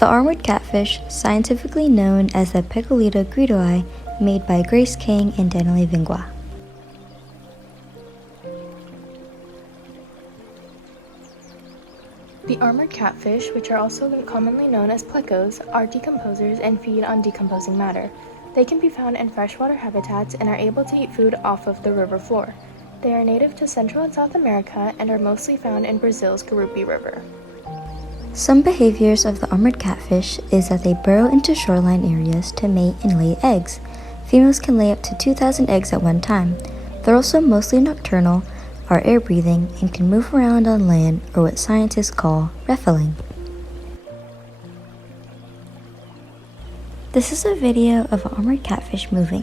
The armored catfish, scientifically known as the Peculita gridoi, made by Grace Kang and Danilei Vingua. The armored catfish, which are also commonly known as plecos, are decomposers and feed on decomposing matter. They can be found in freshwater habitats and are able to eat food off of the river floor. They are native to Central and South America and are mostly found in Brazil's Gurupi River. Some behaviors of the armored catfish is that they burrow into shoreline areas to mate and lay eggs. Females can lay up to 2,000 eggs at one time. They're also mostly nocturnal, are air-breathing, and can move around on land, or what scientists call repelling. This is a video of an armored catfish moving.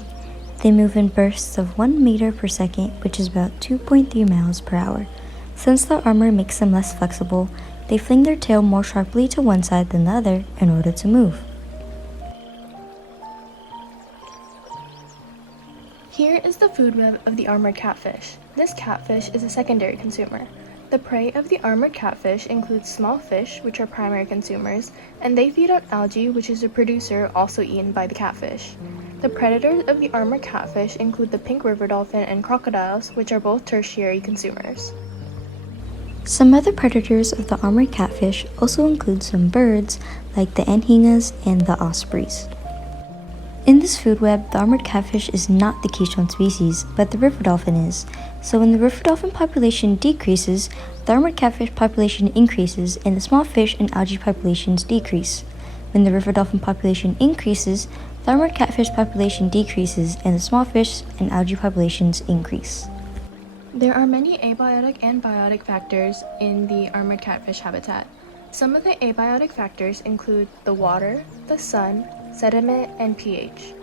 They move in bursts of 1 meter per second, which is about 2.3 miles per hour. Since the armor makes them less flexible, they fling their tail more sharply to one side than the other in order to move. Here is the food web of the armored catfish. This catfish is a secondary consumer. The prey of the armored catfish includes small fish, which are primary consumers, and they feed on algae, which is a producer also eaten by the catfish. The predators of the armored catfish include the pink river dolphin and crocodiles, which are both tertiary consumers. Some other predators of the armored catfish also include some birds, like the anhingas and the ospreys. In this food web, the armored catfish is not the keystone species, but the river dolphin is. So when the river dolphin population decreases, the armored catfish population increases, and the small fish and algae populations decrease. When the river dolphin population increases, the armored catfish population decreases, and the small fish and algae populations increase. There are many abiotic and biotic factors in the armored catfish habitat. Some of the abiotic factors include the water, the sun, sediment, and pH.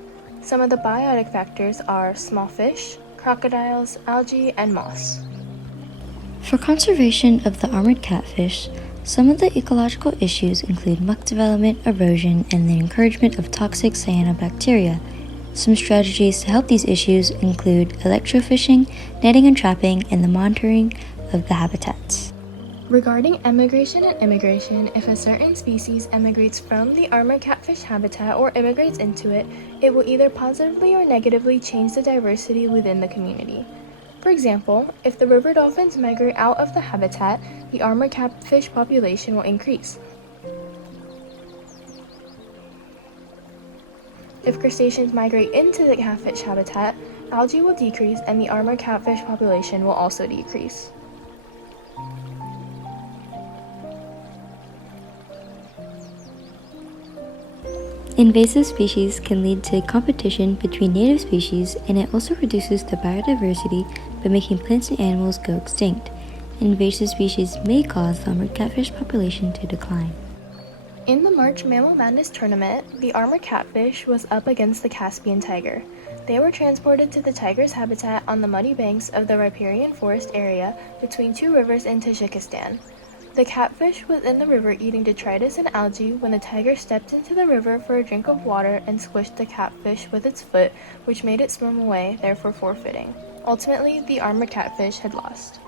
Some of the biotic factors are small fish, crocodiles, algae, and moss. For conservation of the armored catfish, some of the ecological issues include muck development, erosion, and the encouragement of toxic cyanobacteria. Some strategies to help these issues include electrofishing, netting and trapping, and the monitoring of the habitats. Regarding emigration and immigration, if a certain species emigrates from the armored catfish habitat or immigrates into it, it will either positively or negatively change the diversity within the community. For example, if the river dolphins migrate out of the habitat, the armored catfish population will increase. If crustaceans migrate into the catfish habitat, algae will decrease and the armored catfish population will also decrease. Invasive species can lead to competition between native species, and it also reduces the biodiversity by making plants and animals go extinct. Invasive species may cause the armored catfish population to decline. In the March Mammal Madness tournament, the armored catfish was up against the Caspian tiger. They were transported to the tiger's habitat on the muddy banks of the riparian forest area between two rivers in Tajikistan. The catfish was in the river eating detritus and algae when the tiger stepped into the river for a drink of water and squished the catfish with its foot, which made it swim away, therefore forfeiting. Ultimately, the armored catfish had lost.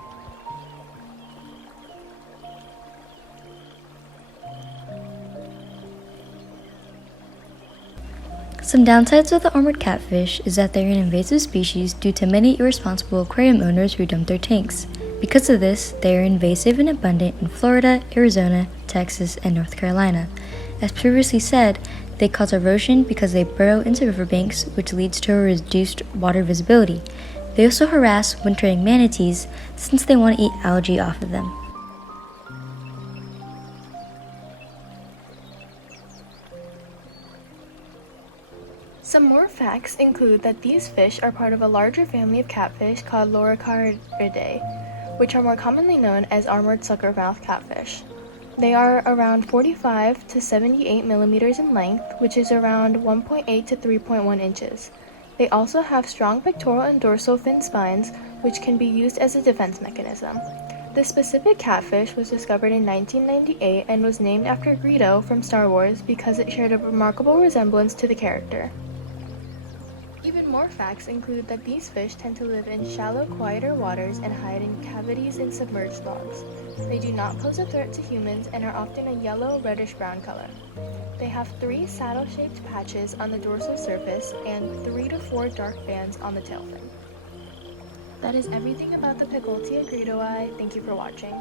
Some downsides of the armored catfish is that they are an invasive species due to many irresponsible aquarium owners who dump their tanks. Because of this, they are invasive and abundant in Florida, Arizona, Texas, and North Carolina. As previously said, they cause erosion because they burrow into riverbanks, which leads to a reduced water visibility. They also harass wintering manatees since they want to eat algae off of them. Some more facts include that these fish are part of a larger family of catfish called Loricariidae, which are more commonly known as armored suckermouth catfish. They are around 45 to 78 millimeters in length, which is around 1.8 to 3.1 inches. They also have strong pectoral and dorsal fin spines, which can be used as a defense mechanism. This specific catfish was discovered in 1998 and was named after Greedo from Star Wars because it shared a remarkable resemblance to the character. Even more facts include that these fish tend to live in shallow, quieter waters and hide in cavities in submerged logs. They do not pose a threat to humans and are often a yellow, reddish-brown color. They have 3 saddle-shaped patches on the dorsal surface and 3 to 4 dark bands on the tail fin. That is everything about the Picoltia greedoi. Thank you for watching.